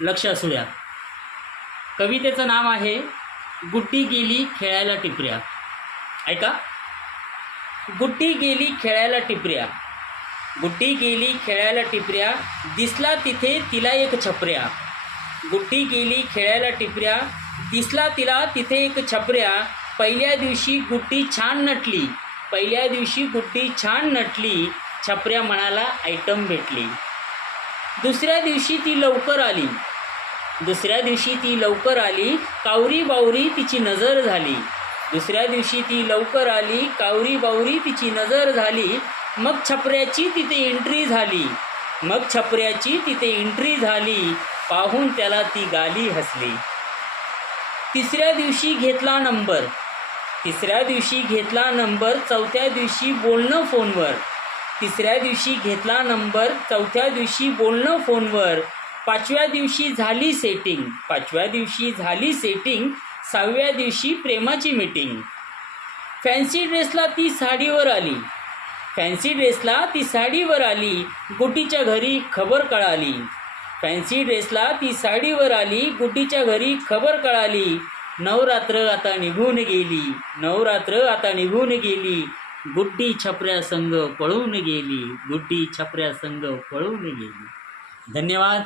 लक्ष असू द्या. कवितेचं नाव आहे गुड्डी गेली खेळायला टिपऱ्या. ऐका. गुड्डी गेली खेळायला टिपऱ्या, गुड्डी गेली खेळायला टिपऱ्या, दिसला तिथे तिला एक छपऱ्या. गुड्डी गेली खेळायला टिपऱ्या, दिसला तिला तिथे एक छपऱ्या. पहिल्या दिवशी गुड्डी छान नटली, पहिल्या दिवशी गुड्डी छान नटली, छपऱ्या म्हणाला आयटम भेटली. दुसऱ्या दिवशी ती लवकर आली, दुसऱ्या दिवशी ती लवकर आली, कावरी बावरी तिची नजर झाली. दुसऱ्या दिवशी ती लवकर आली, कावरी बावरी तिची नजर झाली. मग छपऱ्याची तिथे एंट्री झाली, मग छपऱ्याची तिथे एंट्री झाली, पाहून त्याला ती गाली हसली. तिसऱ्या दिवशी घेतला नंबर, तिसऱ्या दिवशी घेतला नंबर, चौथ्या दिवशी बोलणं फोनवर. तिसऱ्या दिवशी घेतला नंबर, चौथ्या दिवशी बोलणं फोनवर. पाचव्या दिवशी झाली सेटिंग, पाचव्या दिवशी झाली सेटिंग, सहाव्या दिवशी प्रेमाची मीटिंग. फॅन्सी ड्रेसला ती साडीवर आली, फॅन्सी ड्रेसला ती साडीवर आली, गुड्डीच्या घरी खबर कळाली. फॅन्सी ड्रेसला ती साडीवर आली, गुड्डीच्या घरी खबर कळाली. नवरात्र आता निघून गेली, नवरात्र आता निघून गेली, गुड्डी छपऱ्या संग पळून गेली, गुड्डी छपऱ्या संग पळून गेली. धन्यवाद.